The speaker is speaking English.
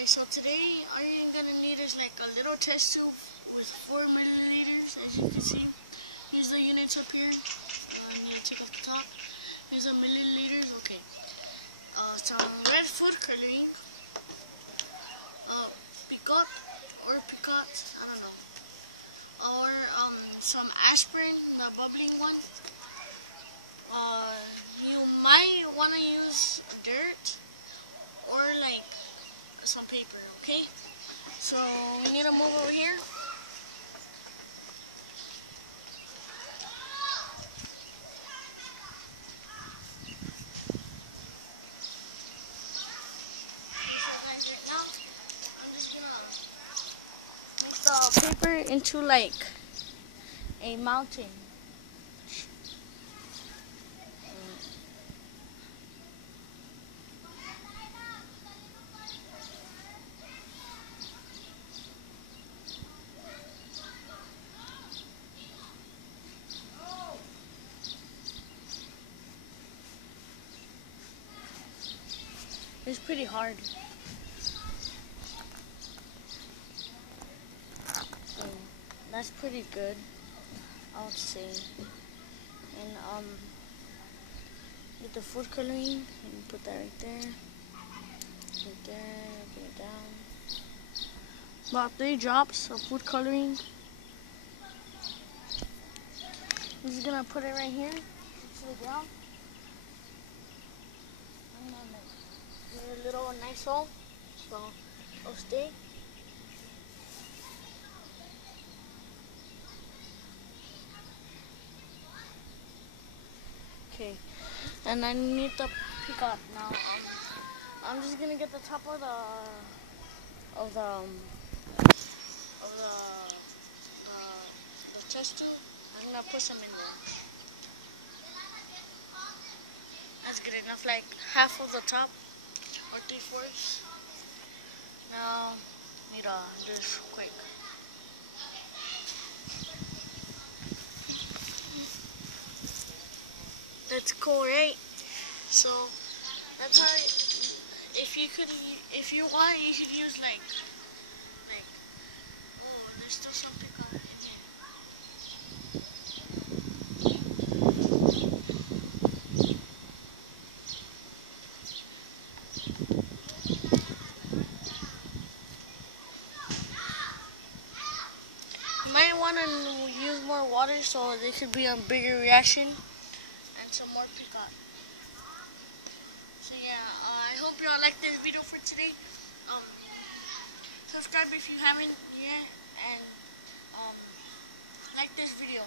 Alright, so today all you're gonna need is like a little test tube with 4 milliliters, as you can see. Here's the units up here. I need to take off the top. Here's the milliliters. Okay. Some red food coloring. Picot or picot, I don't know. Or some aspirin, the bubbling one. You might wanna use dirt or like some paper, okay? So we need to move over here. So guys, right now I'm just gonna move the paper into like a mountain. It's pretty hard. So that's pretty good, I would say. And with the food coloring, you can put that right there, get it down. About 3 drops of food coloring. I'm just gonna put it right here to the ground. I'm gonna give it a little nice hole so it'll stay. Okay, and I need the picot now. I'm just gonna get the top of the test tube. I'm gonna put some in there. That's good enough, like half of the top or 3/4. Now need to do this quick. That's cool, right? So that's how. If you want, you could use like. Oh, there's still something on it in here. You might want to use more water so there could be a bigger reaction and some more picot. So yeah, I hope y'all like this video for today. Subscribe if you haven't yet, and like this video.